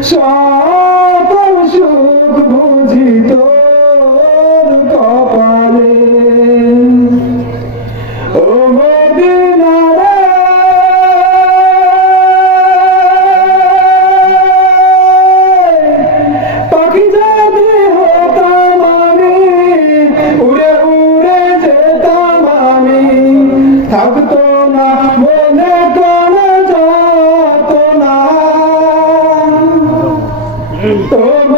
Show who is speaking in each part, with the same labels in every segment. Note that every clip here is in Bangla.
Speaker 1: So Oh,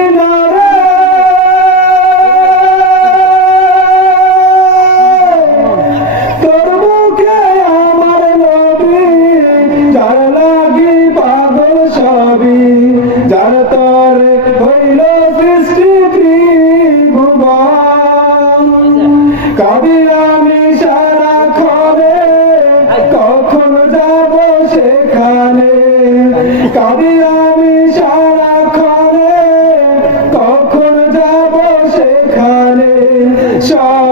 Speaker 1: কাবি আমি সারা ক্ষণে কখন যাব সেখানে? সব